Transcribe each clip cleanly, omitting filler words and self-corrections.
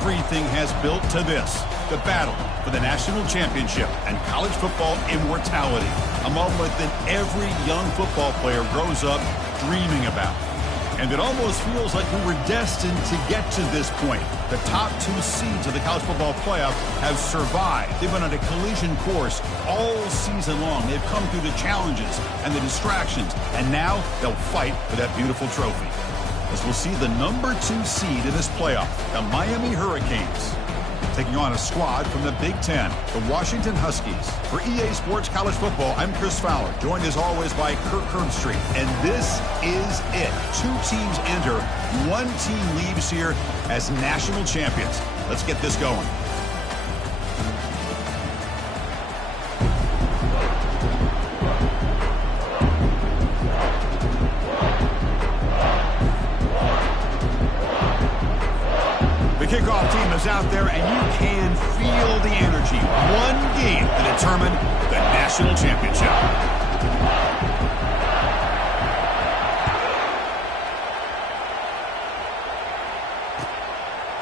Everything has built to this, the battle for the national championship and college football immortality, a moment that every young football player grows up dreaming about. And it almost feels like we were destined to get to this point. The top 2 seeds of the college football playoff have survived. They've been on a collision course all season long. They've come through the challenges and the distractions, and now they'll fight for that beautiful trophy. As we'll see the number 2 seed in this playoff, the Miami Hurricanes, taking on a squad from the Big Ten, the Washington Huskies. For EA Sports College Football, I'm Chris Fowler, joined as always by Kirk Herbstreit. And this is it. 2 teams enter, 1 team leaves here as national champions. Let's get this going. The kickoff team is out there, and you can feel the energy. 1 game to determine the national championship.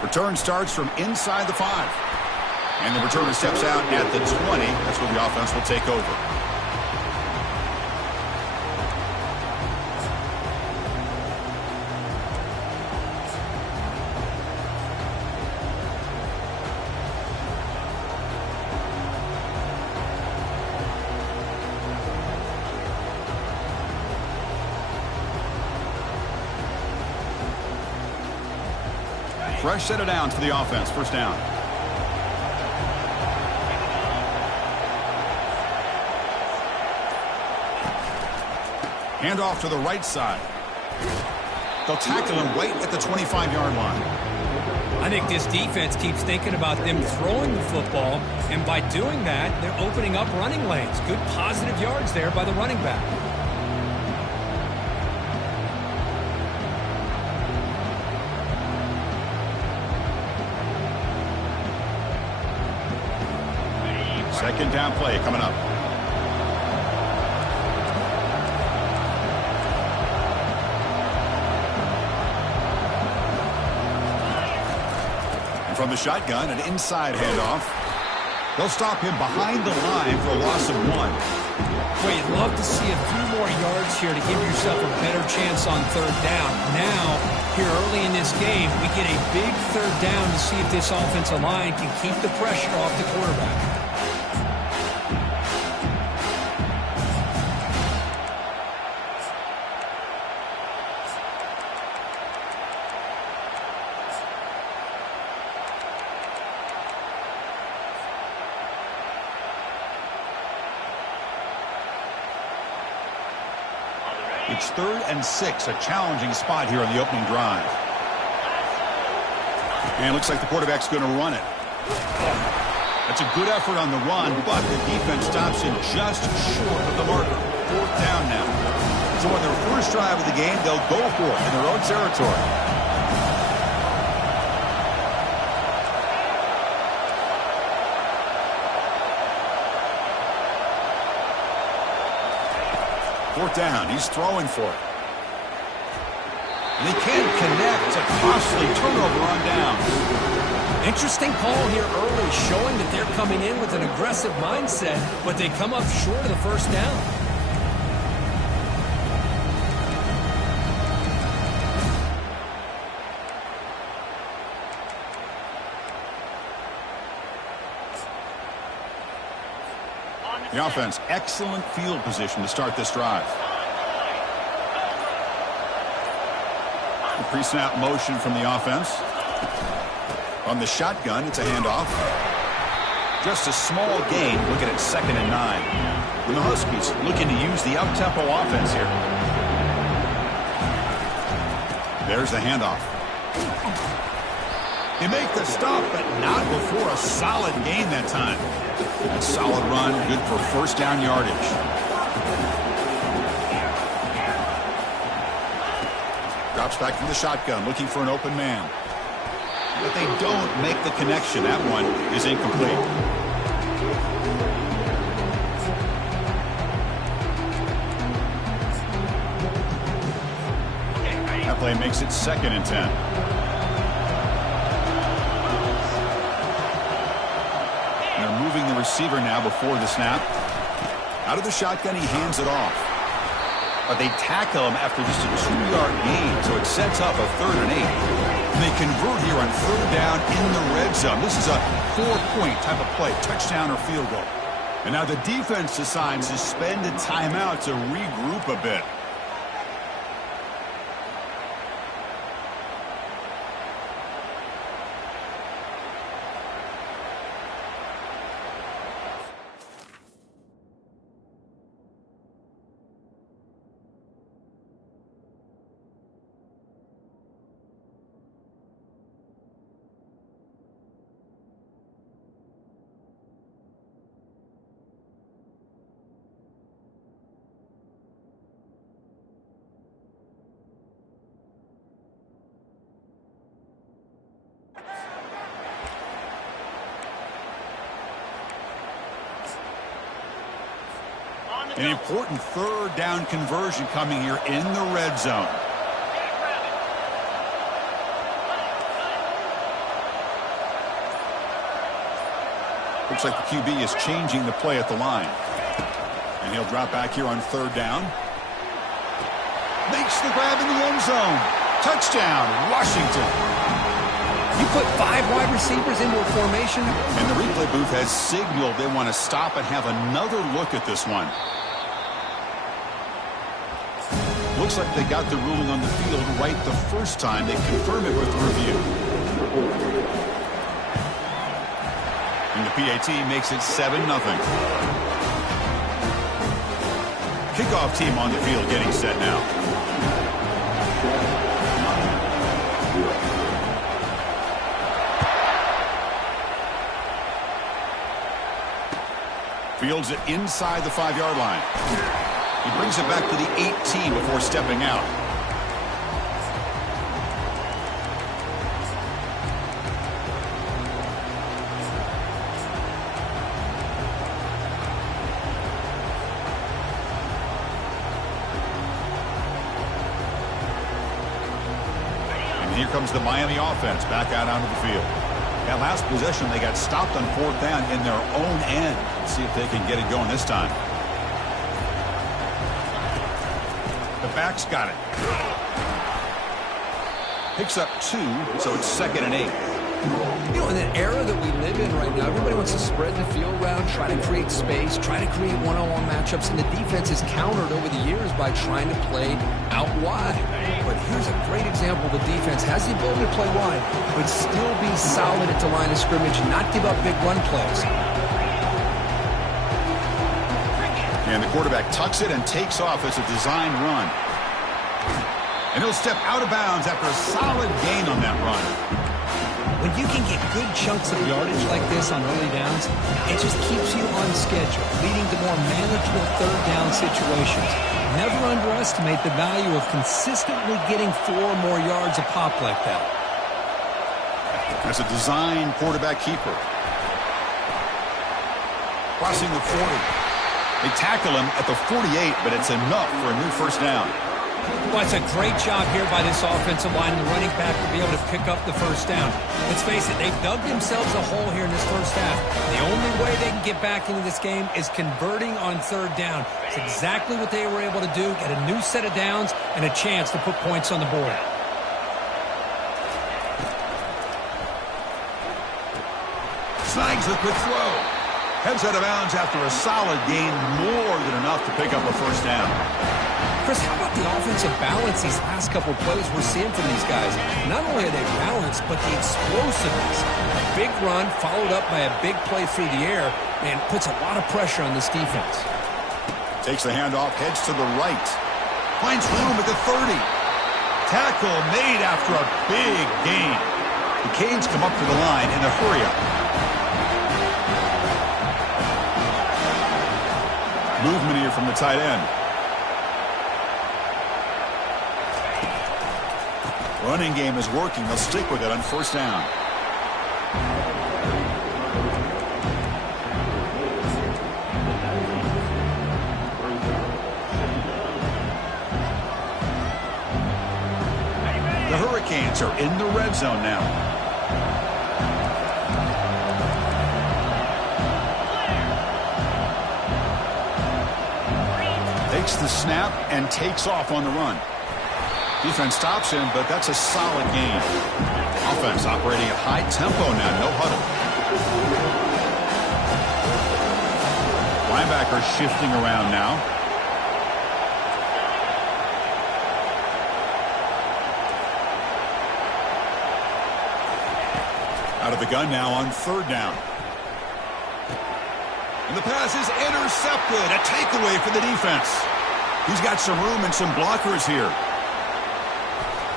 Return starts from inside the 5. And the returner steps out at the 20. That's where the offense will take over. Fresh set of downs for the offense. First down. Hand off to the right side. They'll tackle him right at the 25-yard line. I think this defense keeps thinking about them throwing the football, and by doing that, they're opening up running lanes. Good positive yards there by the running back. Second down play coming up. And from the shotgun, an inside handoff. They'll stop him behind the line for a loss of 1. Well, you'd love to see a few more yards here to give yourself a better chance on 3rd down. Now, here early in this game, we get a big 3rd down to see if this offensive line can keep the pressure off the quarterback. It's 3rd and 6, a challenging spot here on the opening drive. And it looks like the quarterback's going to run it. That's a good effort on the run, but the defense stops him just short of the marker. 4th down now. So on their first drive of the game, they'll go for it in their own territory. Fourth down, he's throwing for it. And he can't connect. A costly turnover on downs. Interesting call here early, showing that they're coming in with an aggressive mindset, but they come up short of the first down. The offense, excellent field position to start this drive. The pre-snap motion from the offense. On the shotgun, it's a handoff. Just a small gain, looking at 2nd and 9. And the Huskies looking to use the up-tempo offense here. There's the handoff. They make the stop, but not before a solid gain that time. That solid run, good for first down yardage. Drops back from the shotgun, looking for an open man. But they don't make the connection. That one is incomplete. That play makes it 2nd and 10. receiver now before the snap. Out of the shotgun, he hands it off. But they tackle him after just a 2-yard gain, so it sets up a 3rd and 8. And they convert here on 3rd down in the red zone. This is a 4-point type of play, touchdown or field goal. And now the defense decides to spend a timeout to regroup a bit. An important 3rd down conversion coming here in the red zone. Looks like the QB is changing the play at the line. And he'll drop back here on 3rd down. Makes the grab in the end zone. Touchdown, Washington. You put 5 wide receivers into a formation. And the replay booth has signaled they want to stop and have another look at this one. Looks like they got the ruling on the field right the first time. They confirm it with review. And the PAT makes it 7-0. Kickoff team on the field getting set now. Fields it inside the 5-yard line. He brings it back to the 18 before stepping out. And here comes the Miami offense back out onto the field. That last possession, they got stopped on 4th down in their own end. Let's see if they can get it going this time. The back's got it. Picks up 2, so it's 2nd and 8. You know, in the era that we live in right now, everybody wants to spread the field around, try to create space, try to create one-on-one matchups, and the defense is countered over the years by trying to play out wide. But here's a great example. The defense has the ability to play wide, but still be solid at the line of scrimmage, not give up big run plays. And the quarterback tucks it and takes off as a design run. And he'll step out of bounds after a solid gain on that run. When you can get good chunks of yardage like this on early downs, it just keeps you on schedule, leading to more manageable 3rd down situations. Never underestimate the value of consistently getting 4 or more yards a pop like that. As a design quarterback keeper. Crossing the 40. They tackle him at the 48, but it's enough for a new 1st down. Well, it's a great job here by this offensive line. The running back will be able to pick up the 1st down. Let's face it, they've dug themselves a hole here in this 1st half. The only way they can get back into this game is converting on 3rd down. It's exactly what they were able to do, get a new set of downs and a chance to put points on the board. Snags the quick throw. Heads out of bounds after a solid gain, more than enough to pick up a 1st down. Chris, how about the offensive balance these last couple of plays we're seeing from these guys? Not only are they balanced, but the explosiveness. A big run followed up by a big play through the air, and puts a lot of pressure on this defense. Takes the handoff, heads to the right. Finds room at the 30. Tackle made after a big gain. The Canes come up to the line in a hurry-up. Movement here from the tight end. Running game is working. They'll stick with it on 1st down. The Hurricanes are in the red zone now. takes the snap and takes off on the run. Defense stops him, but that's a solid gain. Offense operating at high tempo now, no huddle. Linebacker shifting around now. Out of the gun now on third down. And the pass is intercepted. A takeaway for the defense. He's got some room and some blockers here.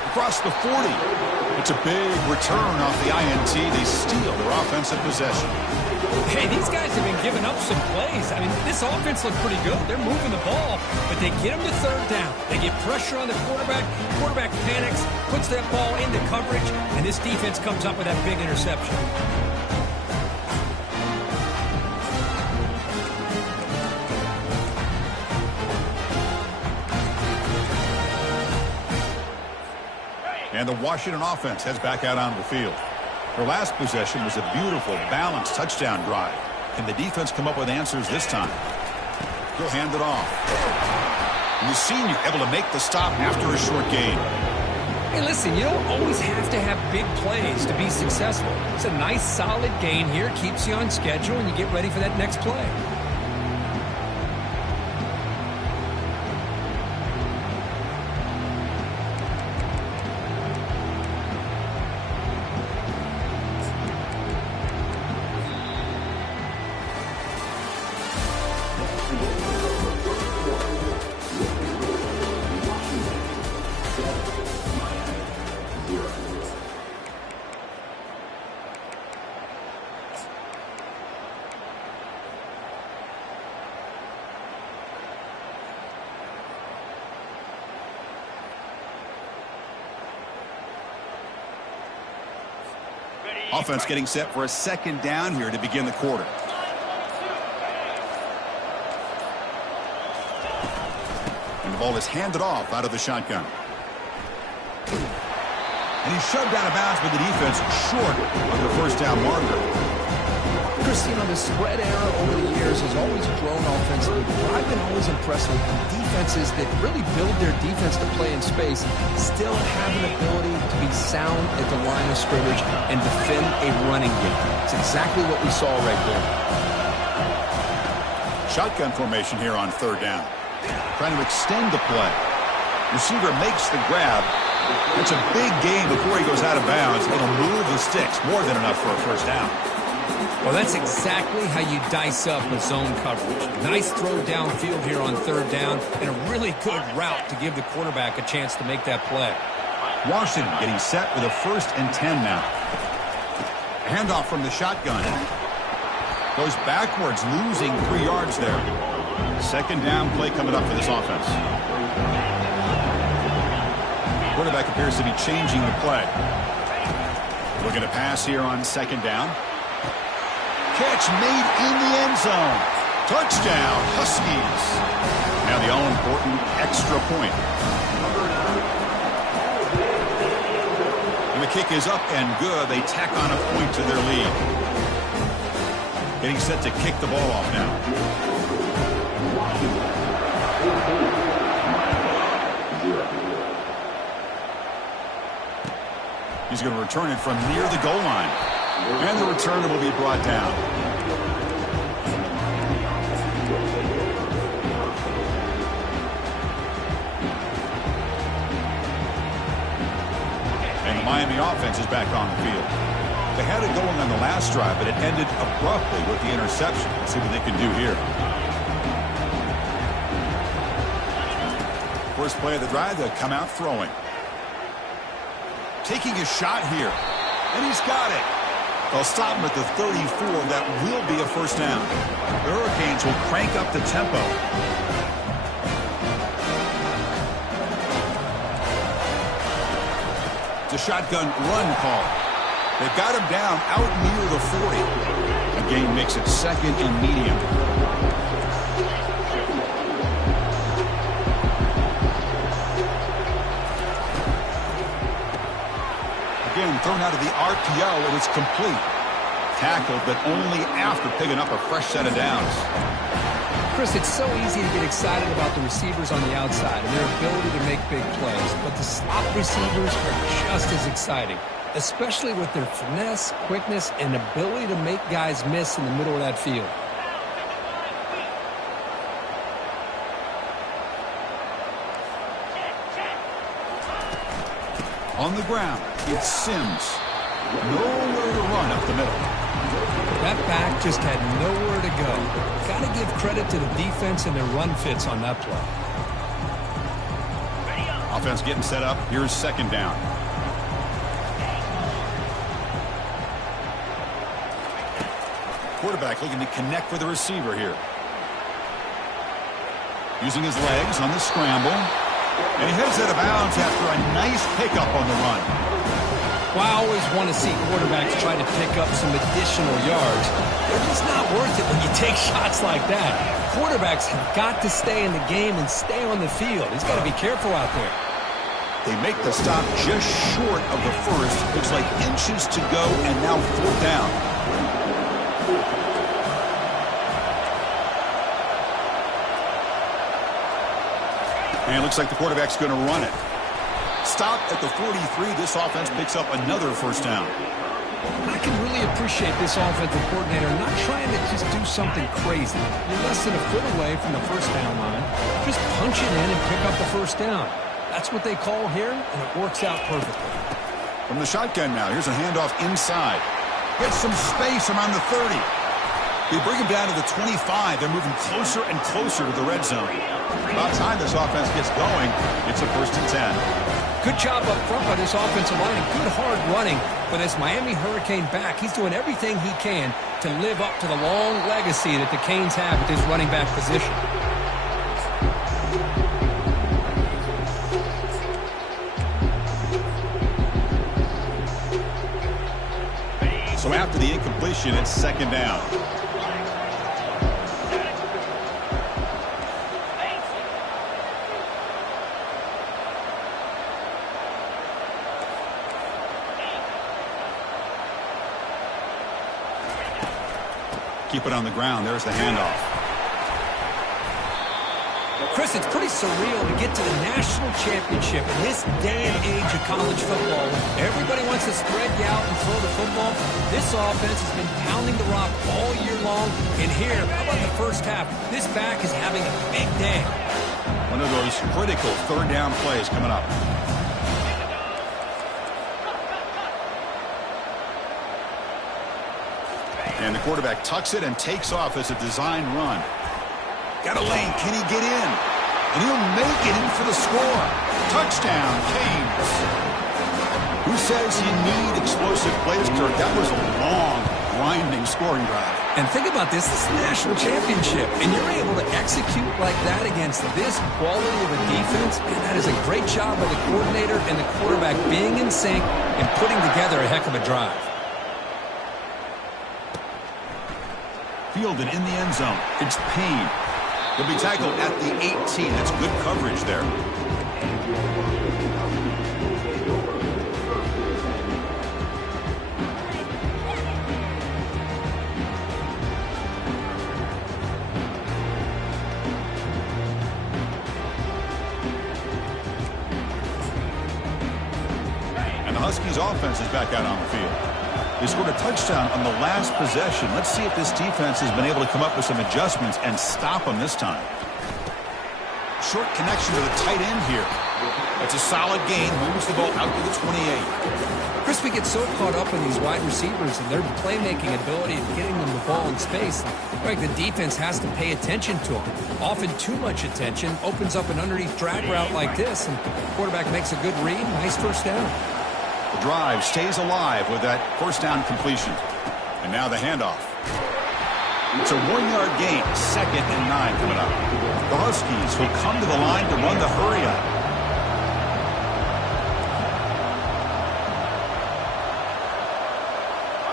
Across the 40. It's a big return off the INT. They steal their offensive possession. Hey, these guys have been giving up some plays. I mean, this offense looked pretty good. They're moving the ball, but they get them to third down. They get pressure on the quarterback. Quarterback panics, puts that ball into coverage, and this defense comes up with that big interception. And the Washington offense heads back out onto the field. Their last possession was a beautiful, balanced touchdown drive. Can the defense come up with answers this time? He'll hand it off. And the senior able to make the stop after a short gain. Hey, listen, you don't always have to have big plays to be successful. It's a nice, solid gain here. Keeps you on schedule, and you get ready for that next play. Offense getting set for a second down here to begin the quarter. And the ball is handed off out of the shotgun. And he's shoved out of bounds with the defense short of the first down marker. Chris, you know, the spread era over the years has always grown offensively. But I've been always impressed with defenses that really build their defense to play in space, still have an ability to be sound at the line of scrimmage and defend a running game. It's exactly what we saw right there. Shotgun formation here on third down. Trying to extend the play. Receiver makes the grab. It's a big gain before he goes out of bounds. It'll move the sticks, more than enough for a first down. Well, that's exactly how you dice up a zone coverage. Nice throw downfield here on third down, and a really good route to give the quarterback a chance to make that play. Washington getting set with a 1st and 10 now. Handoff from the shotgun. Goes backwards, losing 3 yards there. Second down play coming up for this offense. Quarterback appears to be changing the play. Looking to pass here on second down. Catch made in the end zone. Touchdown, Huskies. Now the all-important extra point. And the kick is up and good. They tack on a point to their lead. Getting set to kick the ball off now. He's going to return it from near the goal line. And the returner will be brought down. And the Miami offense is back on the field. They had it going on the last drive, but it ended abruptly with the interception. Let's see what they can do here. First play of the drive, they'll come out throwing. Taking a shot here. And he's got it. They'll stop him at the 34. That will be a first down. The Hurricanes will crank up the tempo. It's a shotgun run call. They've got him down out near the 40. The game makes it 2nd and medium. Again, thrown out of the RPO, and it's complete. Tackled, but only after picking up a fresh set of downs. Chris, it's so easy to get excited about the receivers on the outside and their ability to make big plays, but the slot receivers are just as exciting, especially with their finesse, quickness, and ability to make guys miss in the middle of that field. On the ground, it's Sims. Nowhere to run up the middle. That back just had nowhere to go. Got to give credit to the defense and their run fits on that play. Offense getting set up. Here's second down. Quarterback looking to connect with the receiver here. Using his legs on the scramble. And he heads out of bounds after a nice pickup on the run. Well, I always want to see quarterbacks try to pick up some additional yards. They're just not worth it when you take shots like that. Quarterbacks have got to stay in the game and stay on the field. He's got to be careful out there. They make the stop just short of the first. Looks like inches to go, and now fourth down. And it looks like the quarterback's going to run it. Stop at the 43. This offense picks up another first down. I can really appreciate this offensive coordinator not trying to just do something crazy. You're less than a foot away from the first down line. Just punch it in and pick up the first down. That's what they call here, and it works out perfectly. From the shotgun now, here's a handoff inside. Gets some space around the 30. They bring him down to the 25. They're moving closer and closer to the red zone. About time this offense gets going. It's a first and 10. Good job up front by this offensive line and good hard running for this Miami Hurricane back. He's doing everything he can to live up to the long legacy that the Canes have with his running back position. So after the incompletion, it's second down. Keep it on the ground. There's the handoff. Chris, it's pretty surreal to get to the national championship in this day and age of college football. Everybody wants to spread you out and throw the football. This offense has been pounding the rock all year long. And here, how about the first half? This back is having a big day. One of those critical third down plays coming up. And the quarterback tucks it and takes off as a design run. Got a lane. Can he get in? And he'll make it in for the score. Touchdown, Canes. Who says you need explosive plays, Kirk? That was a long, grinding scoring drive. And think about this. This is the national championship. And you're able to execute like that against this quality of a defense. And that is a great job by the coordinator and the quarterback being in sync and putting together a heck of a drive. Fielded in the end zone. It's Payne. He'll be tackled at the 18. That's good coverage there. And the Huskies offense is back out on the field. They scored a touchdown on the last possession. Let's see if this defense has been able to come up with some adjustments and stop them this time. Short connection to the tight end here. It's a solid gain. Moves the ball out to the 28. Chris, we get so caught up in these wide receivers and their playmaking ability and getting them the ball in space. Like the defense has to pay attention to them. Often too much attention opens up an underneath drag route like this, and the quarterback makes a good read. Nice first down. The drive stays alive with that first down completion. And now the handoff. It's a 1-yard gain. 2nd and 9 coming up. The Huskies will come to the line to run the hurry up.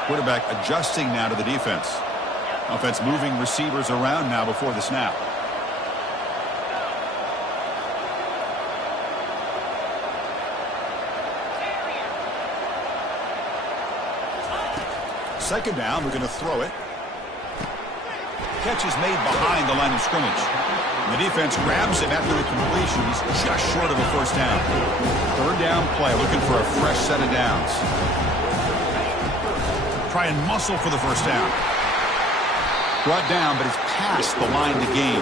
Quarterback adjusting now to the defense. Offense moving receivers around now before the snap. Second down, we're going to throw it. catch is made behind the line of scrimmage. And the defense grabs him after the completion. He's just short of a first down. Third down play, looking for a fresh set of downs. Try and muscle for the first down. Brought down, but it's past the line to gain.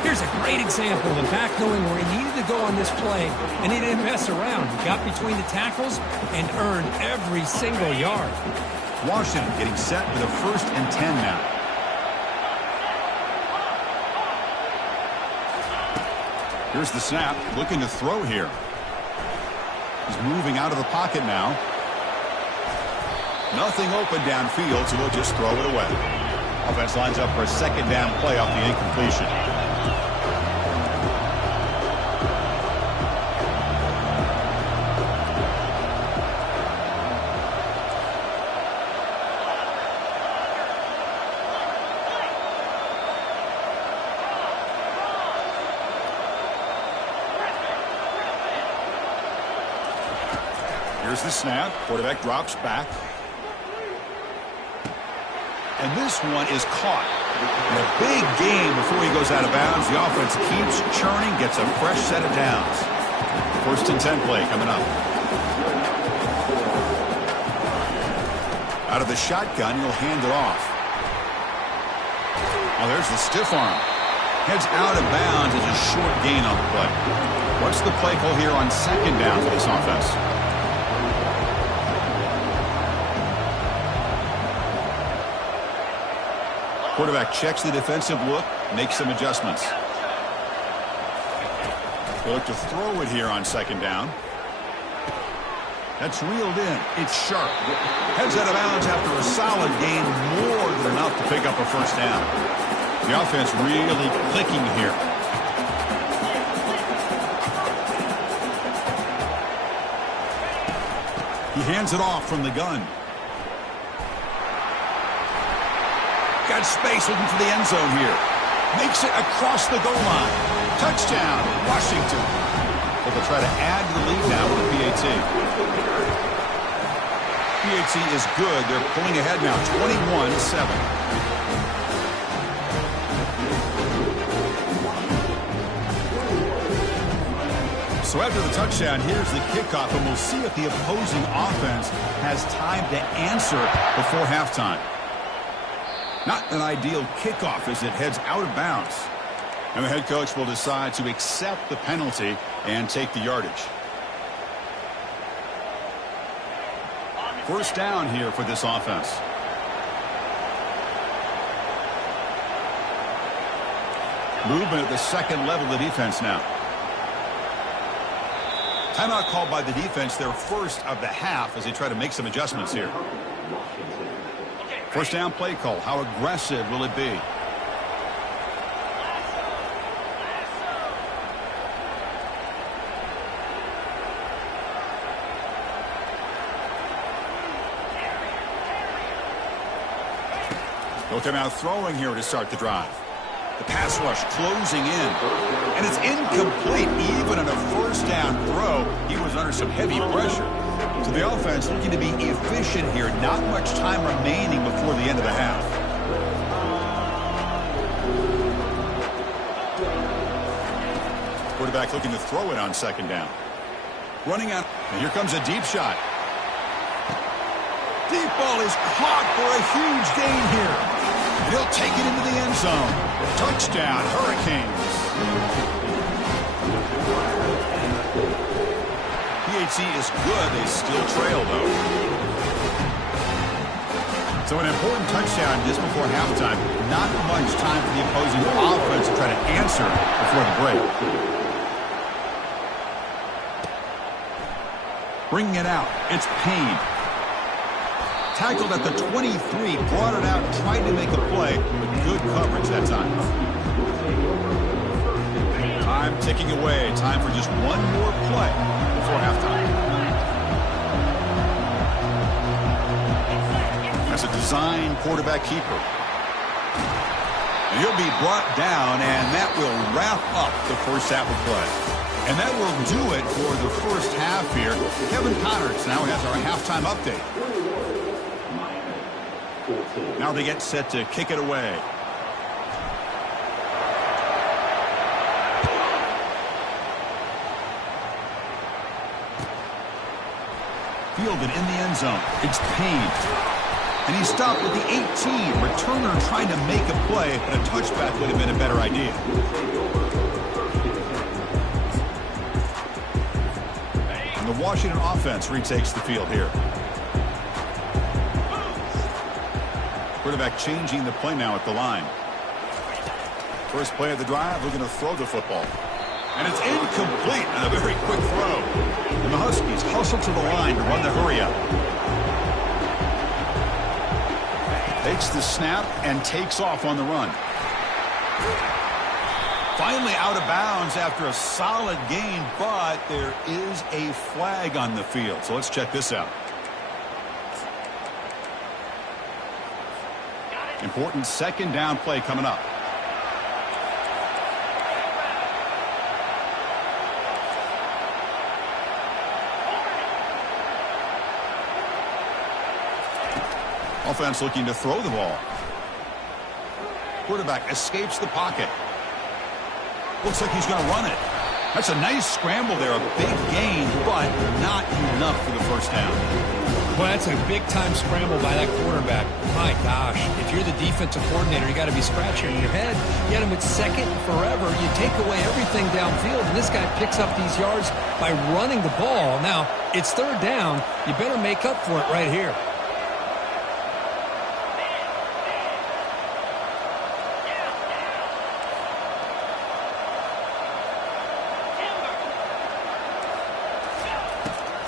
Here's a great example of a back knowing where he needed to go on this play, and he didn't mess around. He got between the tackles and earned every single yard. Washington getting set with a 1st and 10 now. Here's the snap, looking to throw here. He's moving out of the pocket now. Nothing open downfield, so he'll just throw it away. Offense lines up for a 2nd down play off the incompletion. Here's the snap. Quarterback drops back. And this one is caught. In a big game before he goes out of bounds. The offense keeps churning, gets a fresh set of downs. 1st and 10 play coming up. Out of the shotgun, he'll hand it off. Oh, there's the stiff arm. Heads out of bounds as a short gain on the play. What's the play call here on 2nd down for this offense? Quarterback checks the defensive look, makes some adjustments. They'll look to throw it here on 2nd down. That's reeled in. It's sharp. Heads out of bounds after a solid gain, more than enough to pick up a first down. The offense really clicking here. He hands it off from the gun. Got space looking for the end zone here. Makes it across the goal line. Touchdown, Washington. But they'll try to add to the lead now with a PAT. PAT is good. They're pulling ahead now, 21-7. So after the touchdown, here's the kickoff, and we'll see if the opposing offense has time to answer before halftime. Not an ideal kickoff as it heads out of bounds. And the head coach will decide to accept the penalty and take the yardage. First down here for this offense. Movement at the 2nd level of the defense now. Timeout called by the defense, their 1st of the half as they try to make some adjustments here. First down play call. How aggressive will it be? They'll come out throwing here to start the drive. The pass rush closing in. And it's incomplete. Even on a first down throw, he was under some heavy pressure. So the offense looking to be efficient here. Not much time remaining before the end of the half. Quarterback looking to throw it on 2nd down. Running out. And here comes a deep shot. Deep ball is caught for a huge gain here. He'll take it into the end zone. Touchdown, Hurricanes. PAT is good. They still trail, though. So an important touchdown just before halftime. Not much time for the opposing offense to try to answer before the break. Bringing it out. It's Payne. Tackled at the 23, brought it out, tried to make a play, but good coverage that time. Time ticking away. Time for just one more play before halftime. That's a design quarterback keeper. And he'll be brought down, and that will wrap up the first half of play. And that will do it for the first half here. Kevin Connors now has our halftime update. Now they get set to kick it away. fielded in the end zone. It's Payne. And he stopped at the 18. Returner trying to make a play, but a touchback would have been a better idea. And the Washington offense retakes the field here. Quarterback changing the play now at the line. First play of the drive, looking to throw the football. And it's incomplete and a very quick throw. And the Huskies hustle to the line to run the hurry-up. Takes the snap and takes off on the run. Finally out of bounds after a solid gain, but there is a flag on the field. So let's check this out. Important second down play coming up. Offense looking to throw the ball. Quarterback escapes the pocket. Looks like he's going to run it. That's a nice scramble there. A big gain, but not enough for the first down. Well, that's a big-time scramble by that quarterback. My gosh, if you're the defensive coordinator, you got to be scratching your head. Get him at second forever. You take away everything downfield, and this guy picks up these yards by running the ball. Now, it's third down. You better make up for it right here.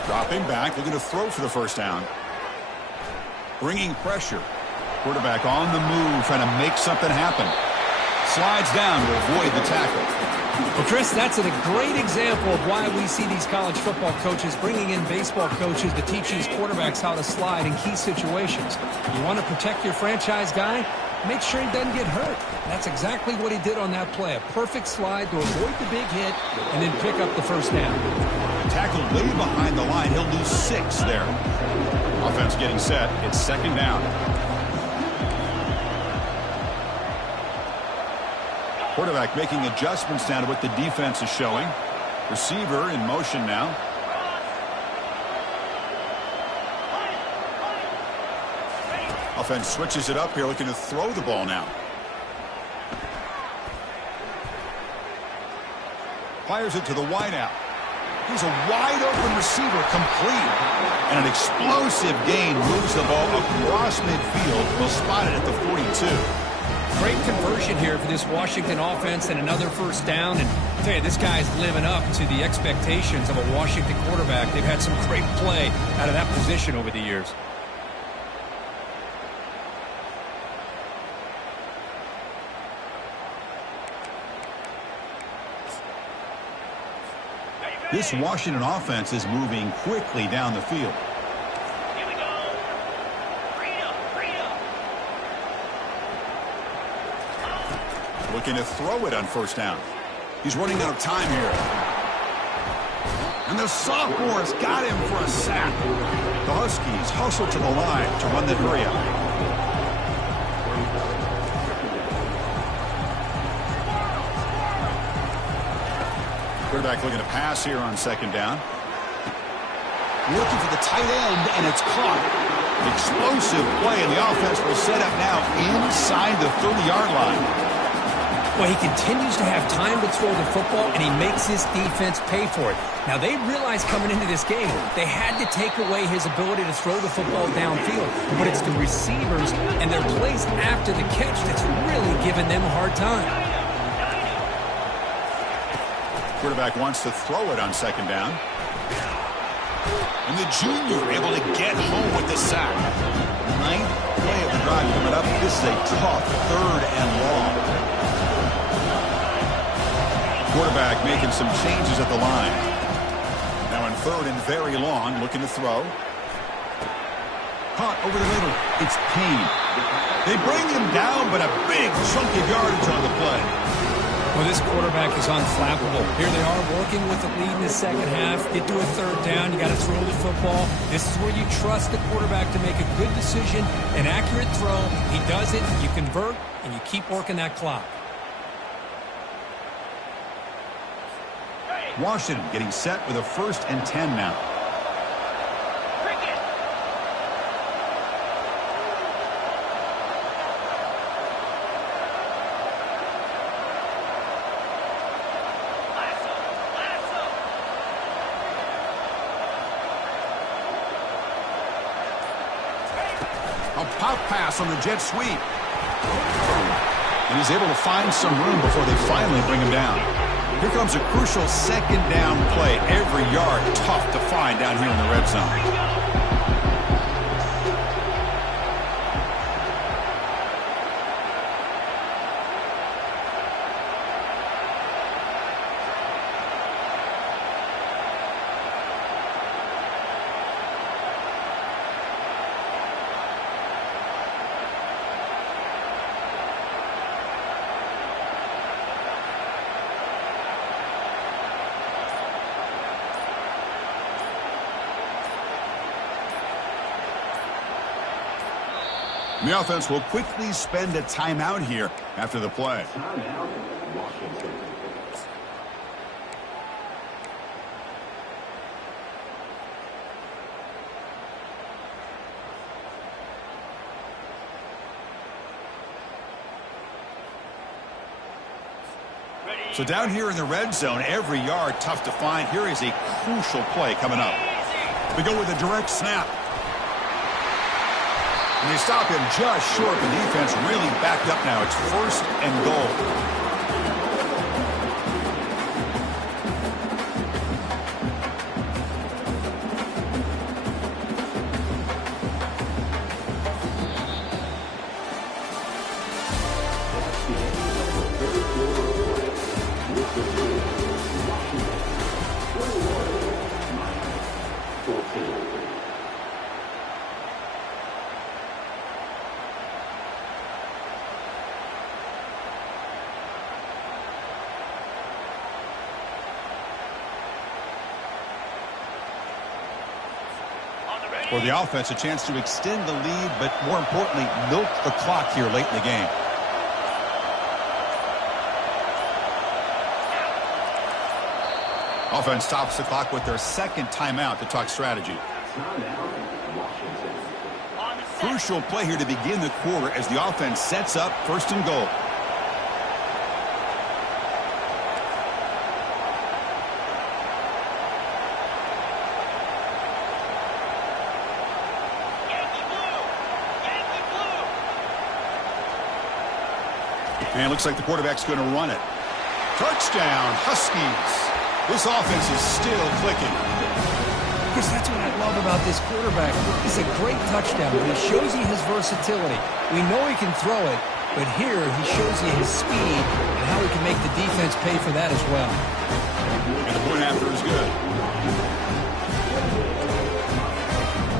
Dropping back, looking to throw for the first down. Bringing pressure. Quarterback on the move, trying to make something happen. Slides down to avoid the tackle. Well, Chris, that's a great example of why we see these college football coaches bringing in baseball coaches to teach these quarterbacks how to slide in key situations. You want to protect your franchise guy? Make sure he doesn't get hurt. That's exactly what he did on that play. A perfect slide to avoid the big hit and then pick up the first down. Tackled way behind the line. He'll lose 6 there. Offense getting set. It's second down. Quarterback making adjustments now to what the defense is showing. Receiver in motion now. Offense switches it up here, looking to throw the ball now. Fires it to the wideout. He's a wide-open receiver, complete. And an explosive gain moves the ball across midfield. Will spot it at the 42. Great conversion here for this Washington offense and another first down. And I tell you, this guy's living up to the expectations of a Washington quarterback. They've had some great play out of that position over the years. This Washington offense is moving quickly down the field. Here we go. Freedom. Looking to throw it on first down. He's running out of time here. And the sophomore's got him for a sack. The Huskies hustle to the line to run the hurry-up. Quarterback looking to pass here on second down. Looking for the tight end, and it's caught. Explosive play, and the offense will set up now inside the 30-yard line. Well, he continues to have time to throw the football, and he makes his defense pay for it. Now, they realized coming into this game, they had to take away his ability to throw the football downfield. But it's the receivers and their plays after the catch that's really giving them a hard time. Quarterback wants to throw it on second down. And the junior able to get home with the sack. 9th play of the drive coming up. This is a tough third and long. Quarterback making some changes at the line. Now in third and very long, looking to throw. Caught over the middle. It's Payne. They bring him down, but a big chunk of yardage on the play. Well, this quarterback is unflappable. Here they are working with the lead in the second half. Get to a third down. You got to throw the football. This is where you trust the quarterback to make a good decision, an accurate throw. He does it, you convert, and you keep working that clock. Washington getting set with a 1st and 10 now. Cricket. Top pass on the jet sweep. And he's able to find some room before they finally bring him down. Here comes a crucial second down play. Every yard tough to find down here in the red zone. The offense will quickly spend a timeout here after the play. So down here in the red zone, every yard tough to find. Here is a crucial play coming up. We go with a direct snap. And they stop him just short. The defense really backed up now. It's 1st and goal. For the offense, a chance to extend the lead, but more importantly, milk the clock here late in the game. Offense stops the clock with their second timeout to talk strategy. Crucial play here to begin the quarter as the offense sets up 1st and goal. And it looks like the quarterback's going to run it. Touchdown, Huskies. This offense is still clicking. Chris, that's what I love about this quarterback. It's a great touchdown, but it shows you his versatility. We know he can throw it, but here he shows you his speed and how he can make the defense pay for that as well. And the point after is good.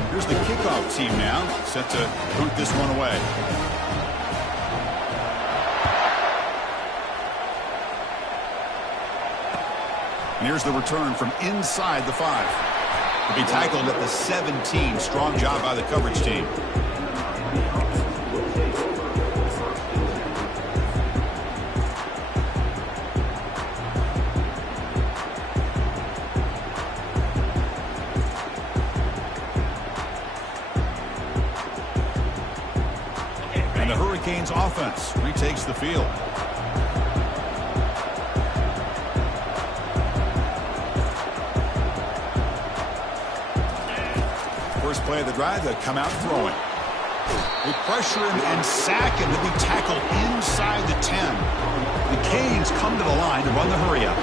Here's the kickoff team now, set to punt this one away. And here's the return from inside the 5. To be tackled at the 17. Strong job by the coverage team. And the Hurricanes offense retakes the field. First play of the drive, they come out throwing. They pressure him and sack him. He'll be tackled inside the 10. The Canes come to the line to run the hurry up.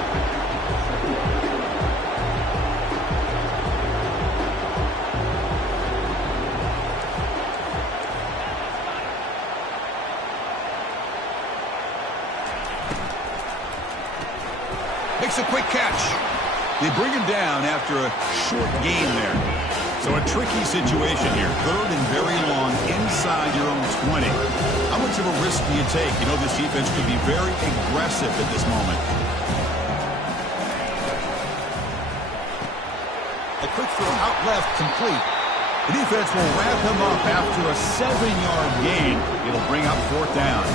Makes a quick catch. They bring him down after a short gain there. So a tricky situation here. 3rd and very long inside your own 20. How much of a risk do you take? You know this defense could be very aggressive at this moment. A quick throw out left, complete. The defense will wrap him up after a 7-yard gain. It'll bring up 4th down.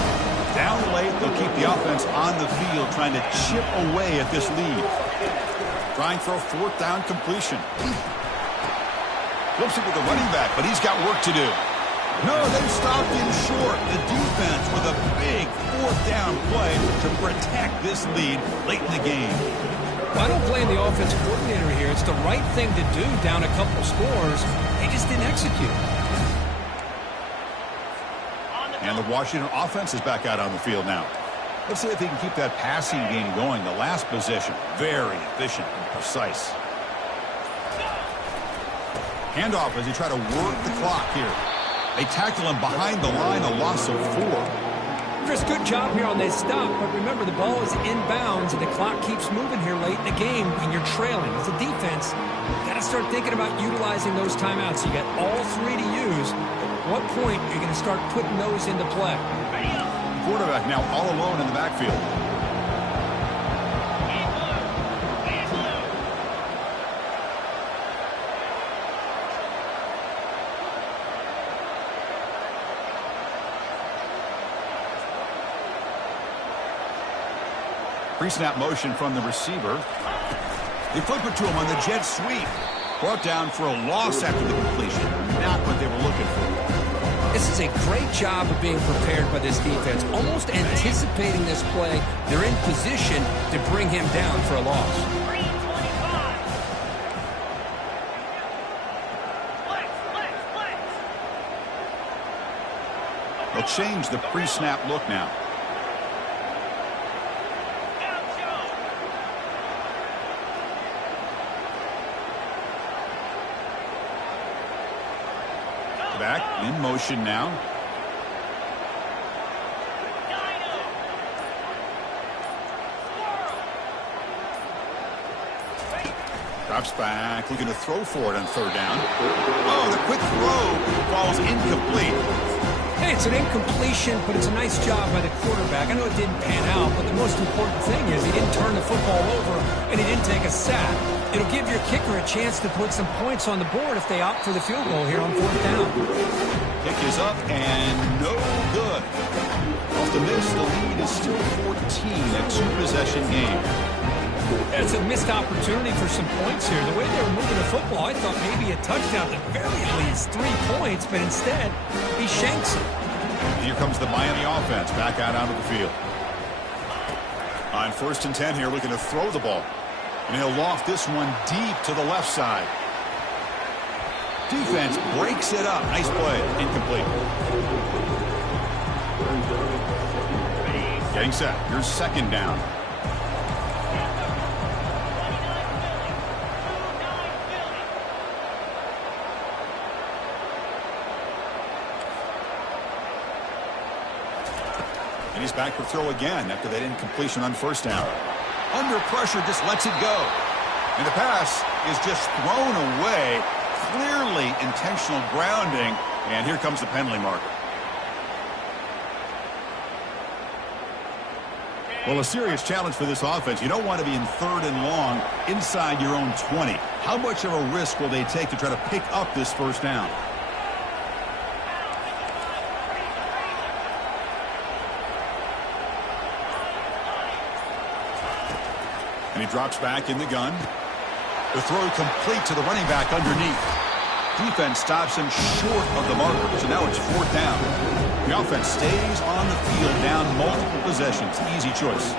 Down late, they'll keep the offense on the field trying to chip away at this lead. Trying for a 4th down completion. Flips it to the running back, but he's got work to do. No, they've stopped him short. The defense with a big 4th down play to protect this lead late in the game. Well, I don't blame the offense coordinator here. It's the right thing to do down a couple scores. They just didn't execute. And the Washington offense is back out on the field now. Let's see if they can keep that passing game going. The last possession, very efficient and precise. Handoff as he try to work the clock here. They tackle him behind the line, a loss of 4. Chris, good job here on this stop, but remember the ball is inbounds and the clock keeps moving here late in the game and you're trailing. As a defense, you got to start thinking about utilizing those timeouts. You got all 3 to use. At what point are you going to start putting those into play? Quarterback now all alone in the backfield. Pre-snap motion from the receiver. They flip it to him on the jet sweep. Brought down for a loss after the completion. Not what they were looking for. This is a great job of being prepared by this defense. Almost anticipating this play. They're in position to bring him down for a loss. They'll change the pre-snap look now. Back in motion now. Drops back, looking to throw for it on 3rd down. Oh, the quick throw falls incomplete. Hey, it's an incompletion, but it's a nice job by the quarterback. I know it didn't pan out, but the most important thing is he didn't turn the football over and he didn't take a sack. It'll give your kicker a chance to put some points on the board if they opt for the field goal here on 4th down. Kick is up and no good. Off the miss, the lead is still 14, a 2-possession game. It's a missed opportunity for some points here. The way they were moving the football, I thought maybe a touchdown, at the very least 3 points, but instead he shanks it. Here comes the Miami offense back out onto the field. On 1st and 10 here, looking to throw the ball. And he'll loft this one deep to the left side. Defense breaks it up. Nice play. Incomplete. Getting set. Here's 2nd down. And he's back to throw again after that incompletion on 1st down. Under pressure, just lets it go. And the pass is just thrown away. Clearly intentional grounding. And here comes the penalty marker. Well, a serious challenge for this offense. You don't want to be in 3rd and long inside your own 20. How much of a risk will they take to try to pick up this 1st down? And he drops back in the gun. The throw complete to the running back underneath. Defense stops him short of the marker, so now it's 4th down. The offense stays on the field, down multiple possessions. Easy choice.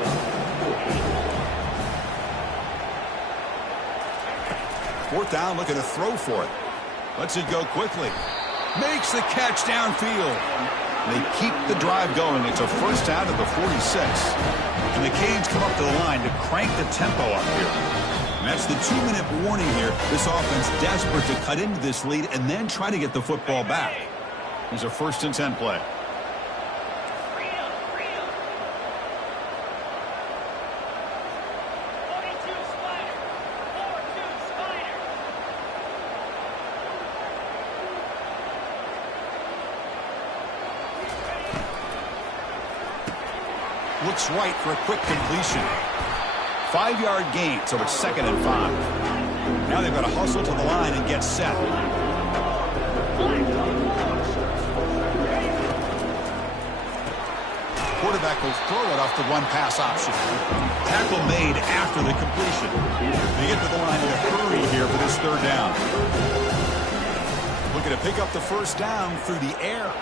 Fourth down, looking to throw for it. Lets it go quickly. Makes the catch downfield. They keep the drive going. It's a 1st down at the 46. And the Canes come up to the line to crank the tempo up here. And that's the 2-minute warning here. This offense desperate to cut into this lead and then try to get the football back. Here's a 1st and 10 play. Looks right for a quick completion. 5-yard gain, so it's 2nd and 5. Now they've got to hustle to the line and get set. Quarterback will throw it off the one-pass option. Tackle made after the completion. They get to the line in a hurry here for this 3rd down. Looking to pick up the 1st down through the air.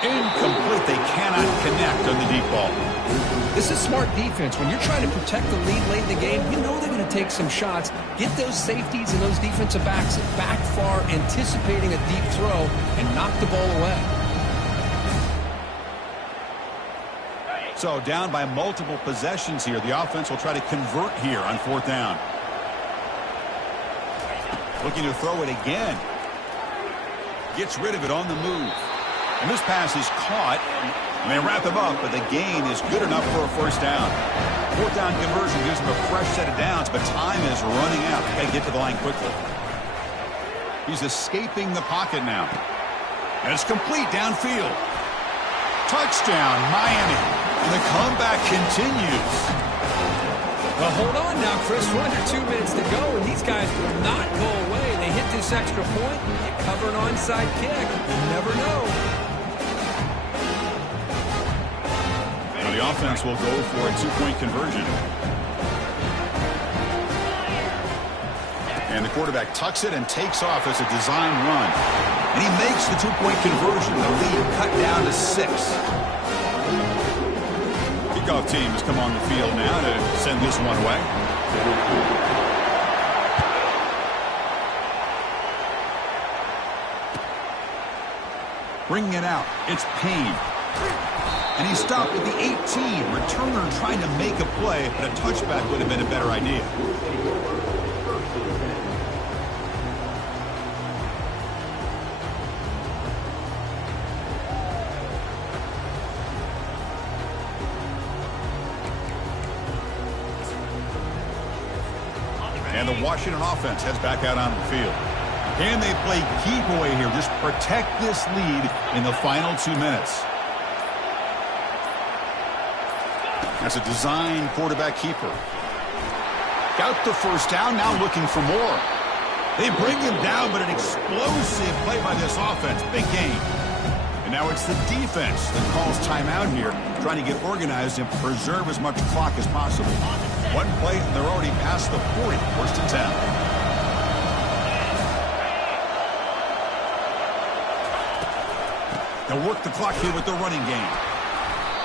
Incomplete. They cannot connect on the deep ball. This is smart defense. When you're trying to protect the lead late in the game, you know they're going to take some shots. Get those safeties and those defensive backs back far, anticipating a deep throw, and knock the ball away. So down by multiple possessions here. The offense will try to convert here on 4th down. Looking to throw it again. Gets rid of it on the move. And this pass is caught. And they wrap him up, but the gain is good enough for a 1st down. 4th down conversion gives them a fresh set of downs, but time is running out. Got to get to the line quickly. He's escaping the pocket now. And it's complete downfield. Touchdown, Miami. And the comeback continues. Well, hold on now, Chris. We're under 2 minutes to go, and these guys will not go away. They hit this extra point, they cover an onside kick. You never know. Now the offense will go for a 2-point conversion. And the quarterback tucks it and takes off as a design run. And he makes the 2-point conversion. The lead cut down to 6. Kickoff team has come on the field now to send this one away. Bringing it out, it's Payne. And he stopped at the 18. Returner trying to make a play, but a touchback would have been a better idea. And the Washington offense heads back out on the field. Can they play keep away here? Just protect this lead in the final 2 minutes. That's a design quarterback keeper. Got the 1st down, now looking for more. They bring him down, but an explosive play by this offense. Big gain. And now it's the defense that calls timeout here, trying to get organized and preserve as much clock as possible. One play, and they're already past the 40, 1st and 10. They'll work the clock here with the running game.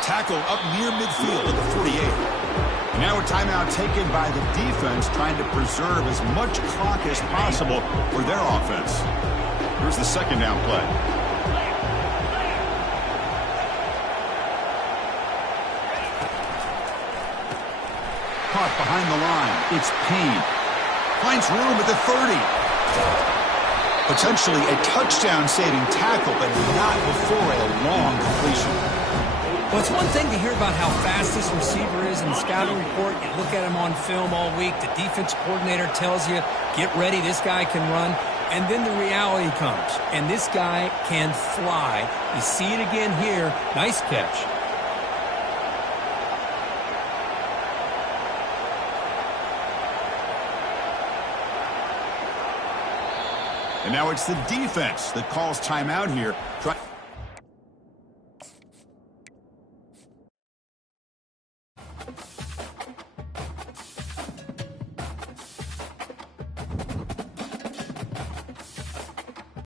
Tackle up near midfield at the 48. And now a timeout taken by the defense, trying to preserve as much clock as possible for their offense. Here's the 2nd down play. Caught behind the line. It's Payne. Finds room at the 30. Potentially a touchdown-saving tackle, but not before a long completion. Well, it's one thing to hear about how fast this receiver is in the scouting report. You look at him on film all week. The defense coordinator tells you, get ready, this guy can run. And then the reality comes, and this guy can fly. You see it again here. Nice catch. And now it's the defense that calls timeout here.